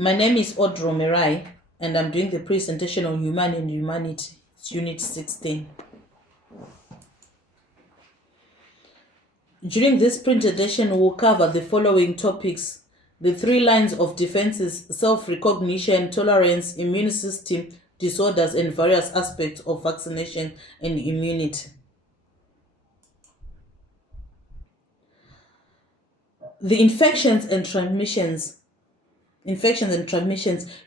My name is Audro Mirai, and I'm doing the presentation on Human and Humanity. It's Unit 16. During this presentation, we'll cover the following topics: the 3 lines of defenses, self-recognition, tolerance, immune system disorders, and various aspects of vaccination and immunity. The infections and transmissions.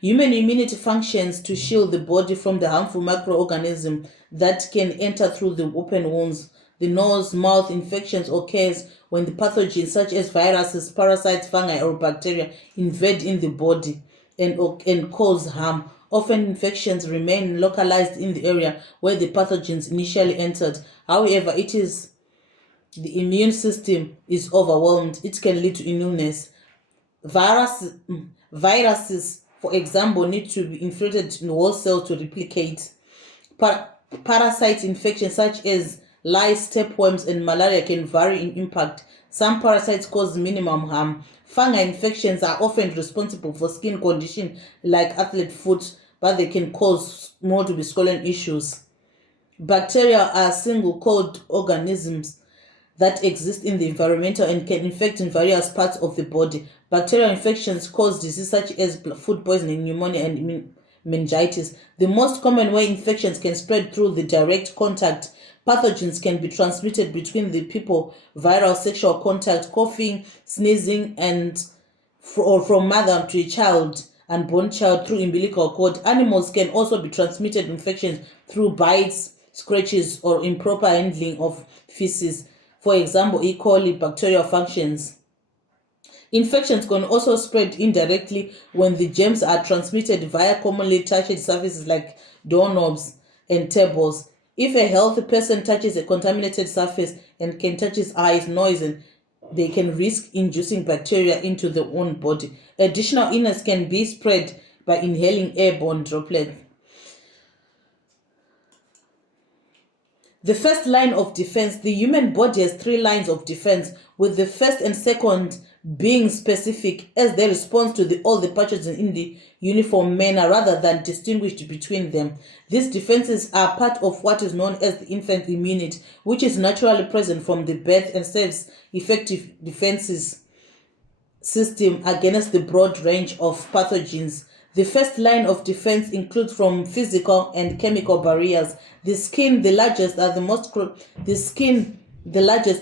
Human immunity functions to shield the body from the harmful microorganisms that can enter through the open wounds. The nose-mouth infections occurs when the pathogens such as viruses, parasites, fungi, or bacteria invade in the body and cause harm. Often infections remain localized in the area where the pathogens initially entered. However, it is the immune system is overwhelmed. It can lead to illness. Viruses, for example, need to be infiltrated in whole cells to replicate. Parasite infections such as lice, tapeworms, and malaria can vary in impact. Some parasites cause minimum harm. Fungi infections are often responsible for skin conditions like athlete foot, but they can cause multiple swollen issues. Bacteria are single-celled organisms that exist in the environment and can infect in various parts of the body. Bacterial infections cause diseases such as food poisoning, pneumonia, and meningitis. The most common way infections can spread through the direct contact. Pathogens can be transmitted between the people, viral sexual contact, coughing, sneezing, and from mother to a child, unborn child through umbilical cord. Animals can also be transmitted infections through bites, scratches, or improper handling of feces. For example, E. coli bacterial functions. Infections can also spread indirectly when the germs are transmitted via commonly touched surfaces like doorknobs and tables. If a healthy person touches a contaminated surface and can touch his eyes, nose, and they can risk inducing bacteria into their own body. Additional illness can be spread by inhaling airborne droplets. The first line of defense. The human body has 3 lines of defense, with the first and second being specific as they respond to all the pathogens in the uniform manner rather than distinguished between them. These defenses are part of what is known as the infant immunity, which is naturally present from the birth and serves effective defenses system against the broad range of pathogens. The first line of defense includes from physical and chemical barriers. The skin, the largest,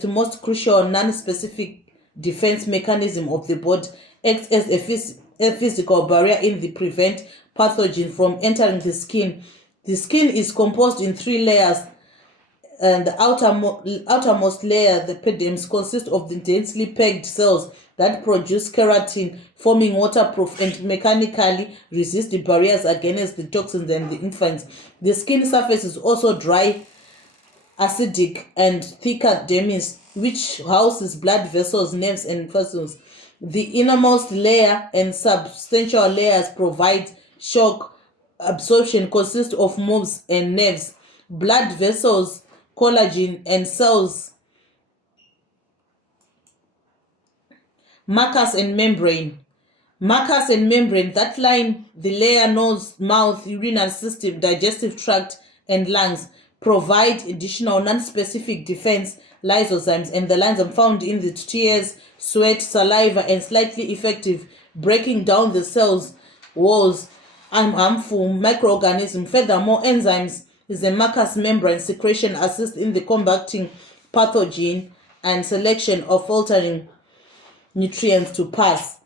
most crucial non-specific defense mechanism of the body, acts as a physical barrier in the prevent pathogen from entering the skin. The skin is composed in 3 layers, and the outermost layer, the epidermis, consists of the densely packed cells that produce keratin, forming waterproof and mechanically resist the barriers against the toxins and the infants. The skin surface is also dry, acidic, and thicker dermis, which houses blood vessels, nerves, and muscles. The innermost layer and substantial layers provide shock absorption, consist of nerves and nerves, blood vessels, collagen, and cells. Mucus and membrane. Mucus and membrane that line the layer, nose, mouth, urinary system, digestive tract, and lungs provide additional non-specific defense. Lysozymes and the lines are found in the tears, sweat, saliva, and slightly effective breaking down the cells walls and harmful microorganisms. Furthermore, enzymes is the mucous membrane secretion assist in the combating pathogen and selection of filtering nutrients to pass.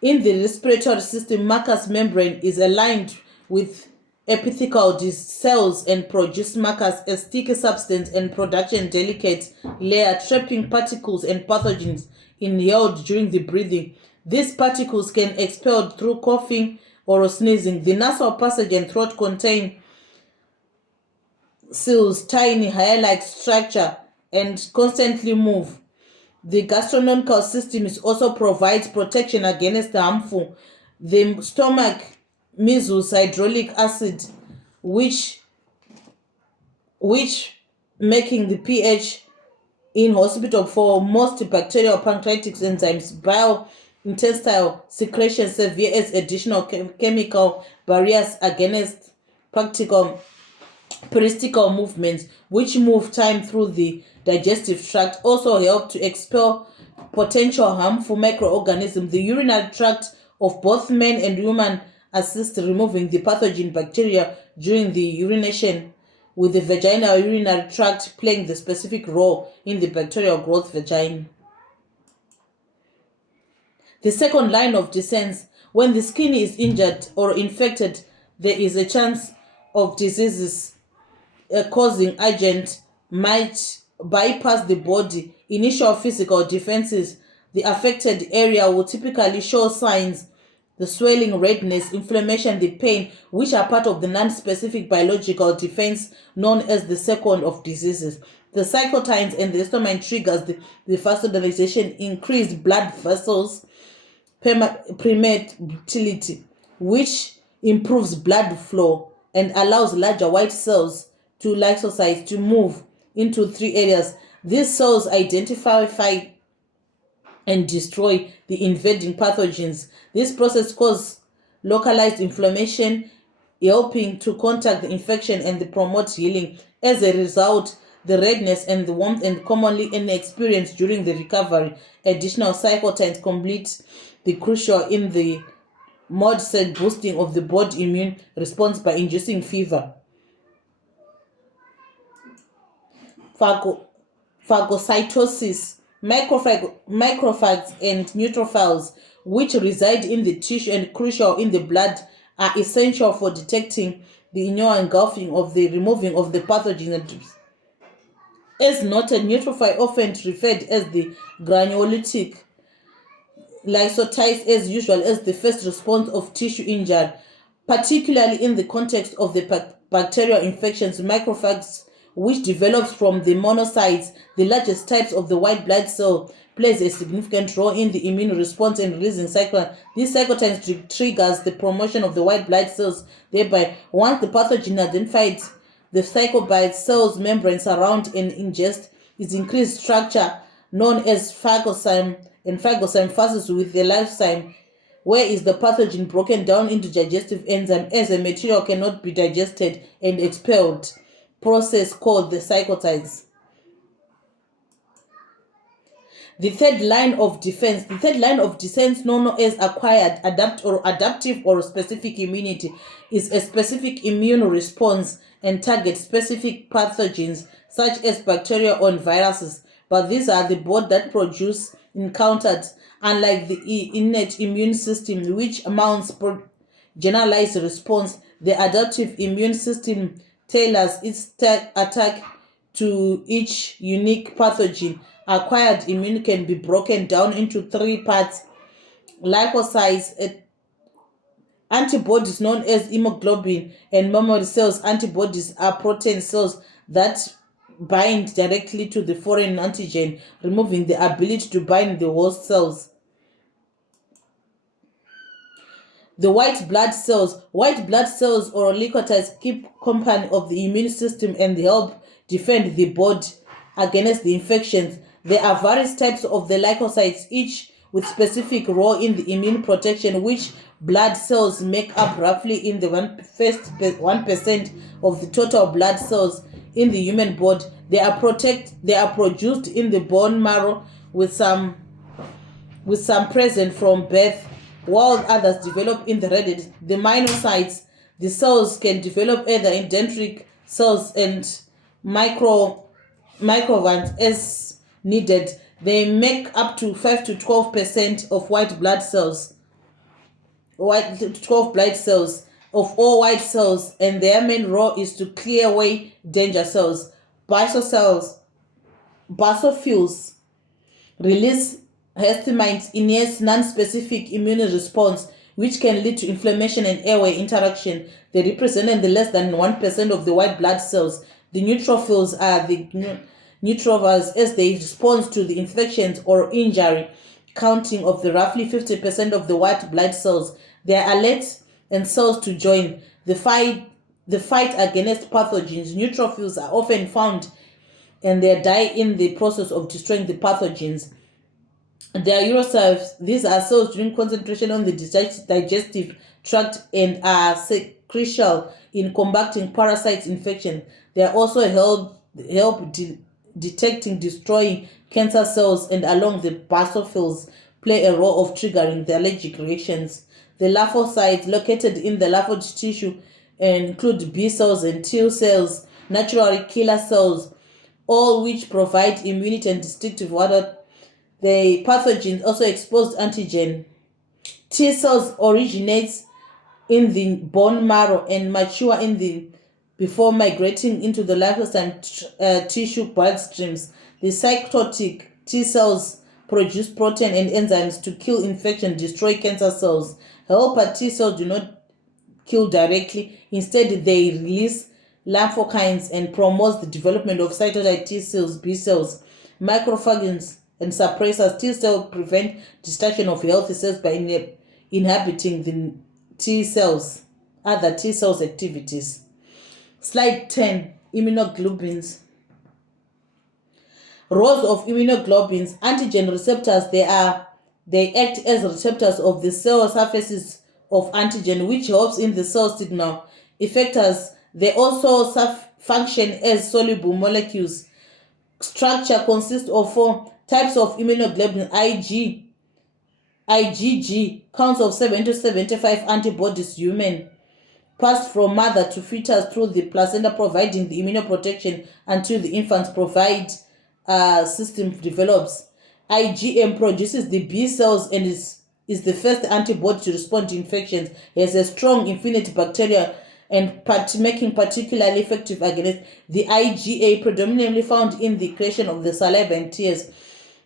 In the respiratory system, mucous membrane is aligned with epithelial cells and produce mucus, a sticky substance and production delicate layer trapping particles and pathogens inhaled during the breathing. These particles can expelled through coughing or sneezing. The nasal passage and throat contain cells, tiny hair-like structure, and constantly move. The gastrointestinal system is also provides protection against the harmful. The stomach, measles, hyaluronic acid, which making the pH in hospital for most bacterial pancreatic enzymes, bile intestinal secretion severe as additional chemical barriers against practical peristical movements, which move time through the digestive tract, also help to expel potential harmful microorganisms. The urinary tract of both men and women assists removing the pathogen bacteria during the urination, with the vaginal urinary tract playing the specific role in the bacterial growth vagina. The second line of defense: when the skin is injured or infected, there is a chance of diseases causing agent might bypass the body. Initial physical defenses: the affected area will typically show signs: the swelling, redness, inflammation, the pain, which are part of the non-specific biological defense known as the second of diseases. The cytokines and the histamine triggers the vasodilation, increased blood vessels permeability, which improves blood flow and allows larger white cells to lysocytes to move into 3 areas. These cells identify and destroy the invading pathogens. This process causes localized inflammation, helping to contact the infection and the promote healing. As a result, the redness and the warmth and commonly experienced during the recovery. Additional cytokines complete the crucial in the mod cell boosting of the body immune response by inducing fever. Phagocytosis: macrophages and neutrophils, which reside in the tissue and crucial in the blood, are essential for detecting the engulfing of the removing of the pathogens. As noted, neutrophils, often referred as the granulocytic lysocytes, as usual as the first response of tissue injury, particularly in the context of the bacterial infections. Macrophages, which develops from the monocytes, the largest types of the white blood cell, plays a significant role in the immune response and releasing cytokines. These cytokines triggers the promotion of the white blood cells. Thereby, once the pathogen identified, the cytokine cell's membrane surround and ingest its increased structure known as phagosome, and phagosymphysis with the lysozyme, where is the pathogen broken down into digestive enzyme as the material cannot be digested and expelled, process called the cytokines. The third line of defense. The third line of defense, known as acquired, adaptive or specific immunity, is a specific immune response and targets specific pathogens such as bacteria or viruses. But these are the both that produce encountered, unlike the innate immune system, which mounts generalized response. The adaptive immune system tailors its attack to each unique pathogen. Acquired immune can be broken down into 3 parts: leukocytes, antibodies known as hemoglobin, and memory cells. Antibodies are protein cells that bind directly to the foreign antigen, removing the ability to bind the host cells. The white blood cells. White blood cells or leukocytes keep company of the immune system and help defend the body against the infections. There are various types of the leukocytes, each with specific role in the immune protection, which blood cells make up roughly in the 1% of the total blood cells in the human body. They are produced in the bone marrow, with some present from birth, while others develop in the red. The monocytes, the cells can develop either in dendritic cells and microvans as needed. They make up to 5 to 12% of white blood cells. 12 blood cells of all white cells, and their main role is to clear away danger cells. Basophils release histamines, inhibits non-specific immune response, which can lead to inflammation and airway interaction. They represent the less than 1% of the white blood cells. The neutrophils are the neutrophils as they respond to the infections or injury, counting of the roughly 50% of the white blood cells. They are alert and cells to join the fight against pathogens. Neutrophils are often found and they die in the process of destroying the pathogens. They are urocells. These are cells during concentration on the digestive tract and are crucial in combating parasite infection. They are also help detecting, destroying cancer cells, and along the basophils play a role of triggering the allergic reactions. The lymphocytes located in the lymphoid tissue include B cells and T cells, natural killer cells, all which provide immunity and distinctive water. The pathogen also exposed antigen. T cells originates in the bone marrow and mature in the before migrating into the lymphocyte tissue bloodstreams. The cytotoxic T cells produce protein and enzymes to kill infection, destroy cancer cells. Helper T cells do not kill directly. Instead, they release lymphokines and promote the development of cytotoxic T cells, B cells. Macrophages and suppressors T cells prevent destruction of healthy cells by inhibiting the other T cells activities. Slide 10, immunoglobulins. Roles of immunoglobulins. Antigen receptors, they act as receptors of the cell surfaces of antigen, which helps in the cell signal effectors. They also function as soluble molecules. Structure consists of 4 types of immunoglobulin: IgG, counts of 7 to 75 antibodies. Human, passed from mother to fetus through the placenta, providing the immunoprotection until the infant's system develops. IgM produces the B cells and is the first antibody to respond to infections. It has a strong affinity bacteria and making particularly effective against the IgA, predominantly found in the creation of the saliva and tears.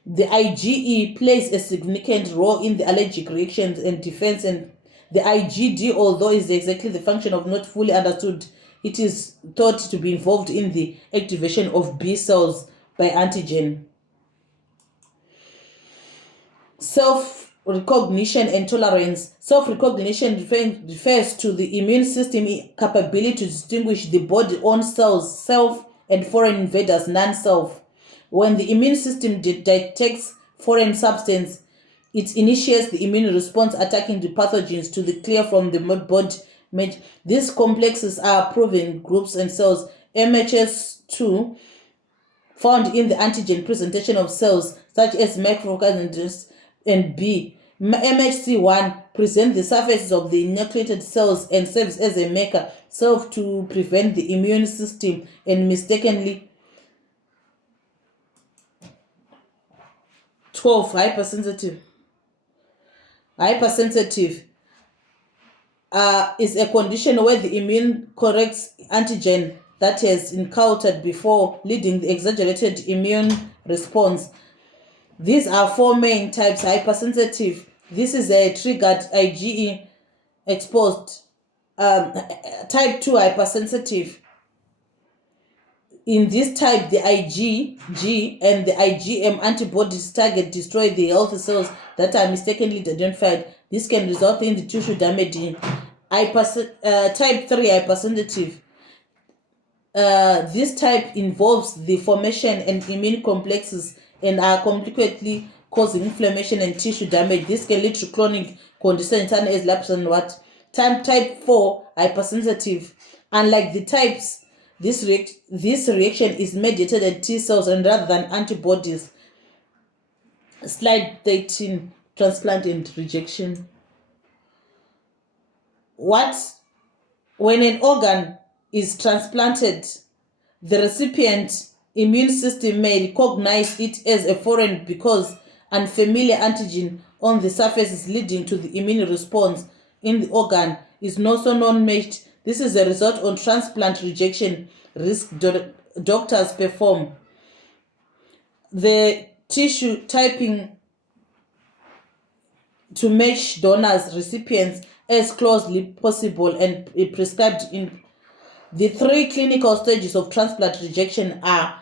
The IgE plays a significant role in the allergic reactions and defense, and the IgD, although is exactly the function of not fully understood, it is thought to be involved in the activation of B cells by antigen. Self-recognition and tolerance. Self-recognition refers to the immune system capability to distinguish the body's own cells, self, and foreign invaders, non-self. When the immune system detects foreign substance, it initiates the immune response, attacking the pathogens to the clear from the body. These complexes are proven groups and cells. MHS2, found in the antigen presentation of cells such as macrophages and B. MHC1 presents the surfaces of the nucleated cells and serves as a marker self to prevent the immune system and mistakenly 12. Hypersensitive is a condition where the immune corrects antigen that has encountered before, leading the exaggerated immune response. These are 4 main types. Hypersensitive, this is a triggered IgE exposed. Type 2 hypersensitive. In this type, the IgG and the IgM antibodies target destroy the healthy cells that are mistakenly identified. This can result in the tissue damaging. Type 3 hypersensitive. This type involves the formation and immune complexes and are complicatedly causing inflammation and tissue damage. This can lead to chronic conditions as lupus and what. Type 4 hypersensitive. Unlike the types, this reaction is mediated at T cells and rather than antibodies. Slide 13, transplant and rejection. When an organ is transplanted, the recipient immune system may recognize it as a foreign because unfamiliar antigen on the surface is leading to the immune response in the organ is also non-matched. This is a result on transplant rejection risk doctors perform. The tissue typing to match donors, recipients as closely possible and prescribed in the 3 clinical stages of transplant rejection are: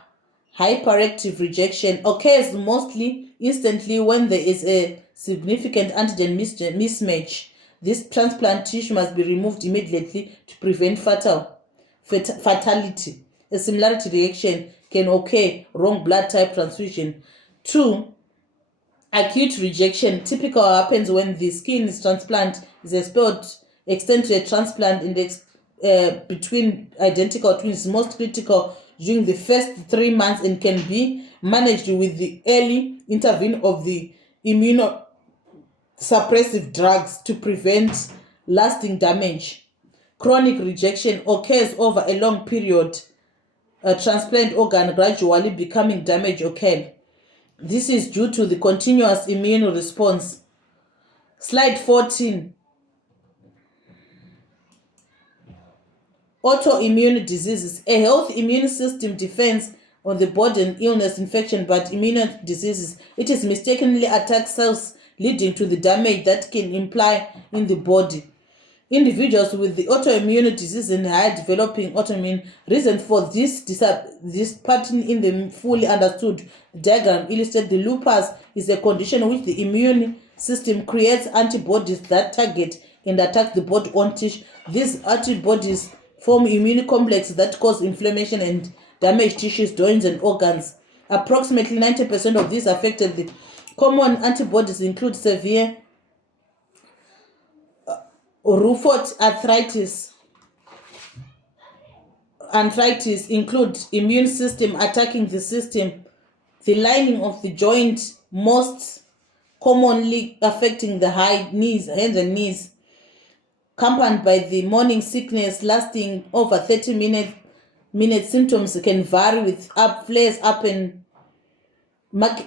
hyperactive rejection occurs mostly instantly when there is a significant antigen mismatch. This transplant tissue must be removed immediately to prevent fatality. A similarity reaction can occur, wrong blood type transfusion. 2. Acute rejection typical happens when the skin transplant is extend to a transplant in between identical twins, most critical during the first 3 months, and can be managed with the early intervention of the immunosuppressive drugs to prevent lasting damage. Chronic rejection occurs over a long period. A transplant organ gradually becoming damaged occur. This is due to the continuous immune response. Slide 14. Autoimmune diseases. A healthy immune system defends on the body and illness, infection, but immune diseases, it is mistakenly attacks cells, leading to the damage that can imply in the body. Individuals with the autoimmune disease and high developing autoimmune reason for this pattern in the fully understood diagram illustrates the lupus is a condition in which the immune system creates antibodies that target and attack the body own tissue. These antibodies form immune complexes that cause inflammation and damage tissues, joints, and organs. Approximately 90% of these affected. The common antibodies include severe rheumatoid arthritis include immune system attacking the system, the lining of the joint, most commonly affecting the hands and knees, accompanied by the morning sickness lasting over 30 minutes. Symptoms can vary with flares up and marked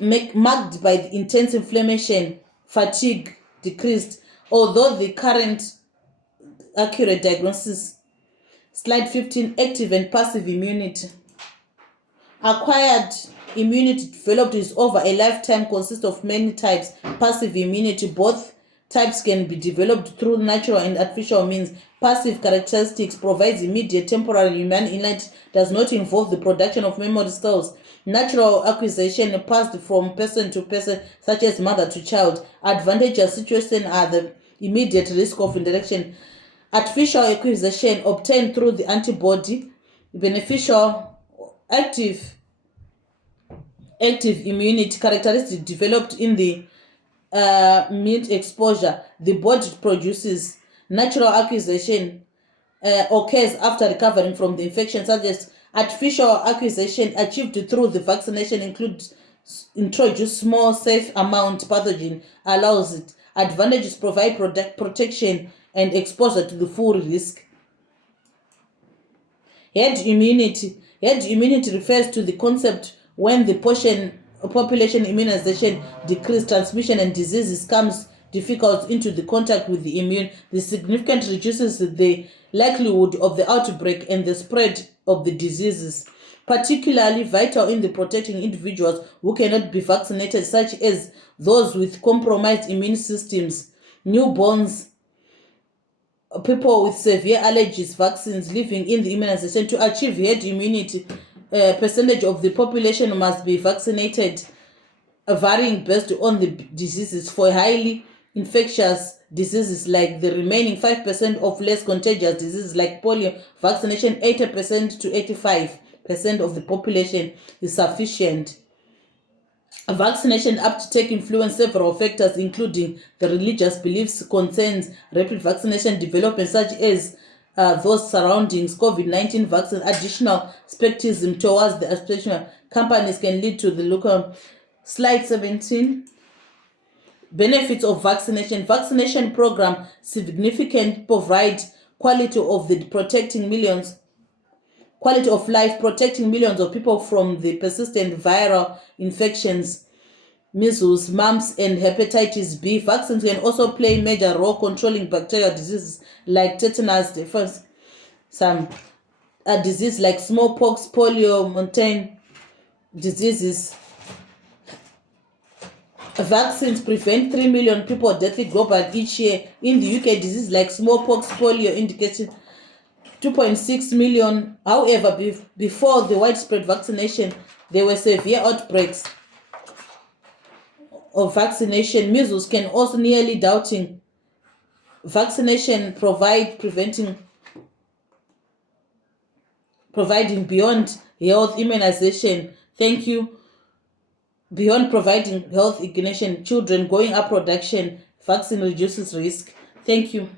by the intense inflammation, fatigue, decreased, although the current accurate diagnosis. Slide 15. Active and passive immunity. Acquired immunity developed is over a lifetime consists of many types. Passive immunity, both types can be developed through natural and artificial means. Passive characteristics provides immediate temporary immune immunity, does not involve the production of memory cells. Natural acquisition passed from person to person, such as mother to child. Advantageous situations are the immediate risk of infection. Artificial acquisition obtained through the antibody. Beneficial active immunity characteristic developed in the immune exposure the body produces. Natural acquisition occurs after recovering from the infection, such as artificial acquisition achieved through the vaccination introduce small safe amount pathogen allows it. Advantages provide protection and exposure to the full risk. Herd immunity. Herd immunity refers to the concept when the population immunization decreases, transmission and diseases comes difficult into the contact with the immune. This significantly reduces the likelihood of the outbreak and the spread of the diseases, particularly vital in the protecting individuals who cannot be vaccinated, such as those with compromised immune systems, newborns, people with severe allergies, vaccines living in the immunization. To achieve herd immunity, percentage of the population must be vaccinated, varying based on the diseases. For highly infectious diseases like the remaining 5% of less contagious diseases like polio, vaccination 80% to 85% of the population is sufficient. Vaccination uptake influence several factors, including the religious beliefs, concerns, rapid vaccination development, such as those surrounding COVID-19 vaccine. Additional skepticism towards the aspiration companies can lead to the local. Slide 17. Benefits of vaccination. Vaccination program significantly provide quality of life, protecting millions of people from the persistent viral infections, measles, mumps, and hepatitis B. Vaccines can also play a major role controlling bacterial diseases like tetanus, some disease like smallpox, polio, mountain diseases. Vaccines prevent 3 million people deathly globally each year. In the UK, diseases like smallpox, polio indicated 2.6 million. However, before the widespread vaccination, there were severe outbreaks of vaccination. Measles can also nearly doubting. Vaccination providing beyond health immunization. Thank you. Beyond providing health ignition, children going up production, vaccine reduces risk. Thank you.